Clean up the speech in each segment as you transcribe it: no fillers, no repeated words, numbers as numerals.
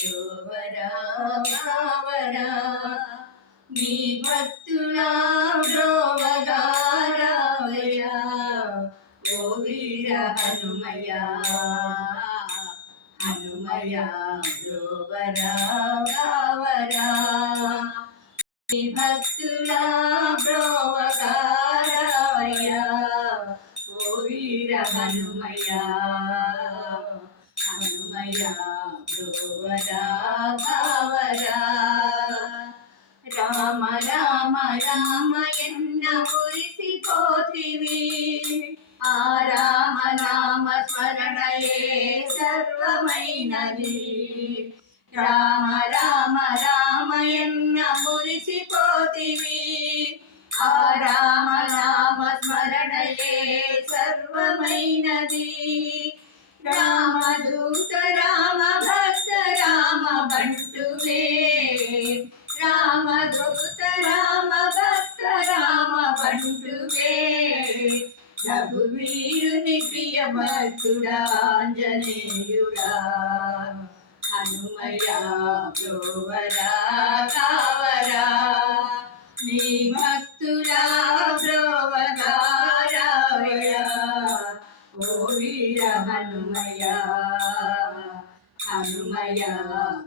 బ్రోవరా కావరా నీ భక్తులా బ్రోవగా రావయ్యా ఓ వీర హనుమయ్య హనుమయ్య బ్రోవరా కావరా నీ భక్తులా బ్రోవగా రావయ్యా ఓ వీర హనుమయ్య హనుమయ్య బ్రోవరా కావరా రామ రామ రామ ఎన్న మురిసిపోతివి ఆ రామ నామ స్మరణయే సర్వమైనది రామ రామ రామ ఎన్న మురిసిపోతివి ఆ రామ నామ స్మరణయే సర్వమైనది రామదూత రామ భక్త రామ బంటువే రామదూత రామ భక్త రామ బంటువే రఘువీరుని ప్రియ భక్తుడా ఆంజనేయుడా హనుమయ్య బ్రోవరా కావరా నీ భక్తుడా బ్రోవగా రావయ్యా ఓ వీర హనుమయ్య హనుమయ్య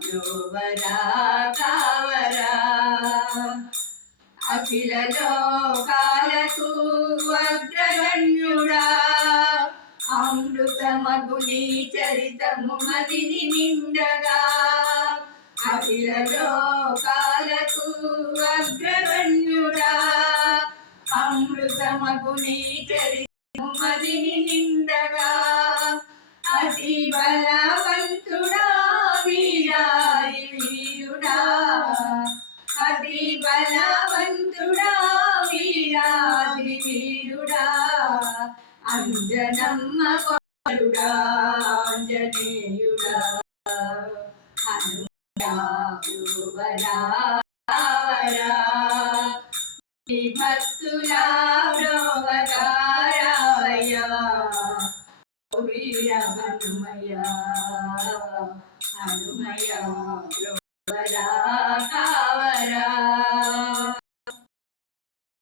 బ్రోవరా కావరా అఖిల లోకాలకు అగ్రగణ్యుడా అమృతమగు నీ చరితము మదిని నిండగా అఖిల లోకాలకు అగ్రగణ్యుడా అమృతమగు నీ చరితము మదిని నిండగా అతి బలవంతుడా వీరాది వీరుడా అతి బలవంతుడా వీరాది వీరుడా అంజనమ్మ కొడుడా ఆంజనేయుడా హనుమయ్య బ్రోవరా కావరా నీ భక్తులా బ్రోవగా రావయ్యా ఓ వీర హనుమయ్య హనుమయ్య బ్రోవరా కావరా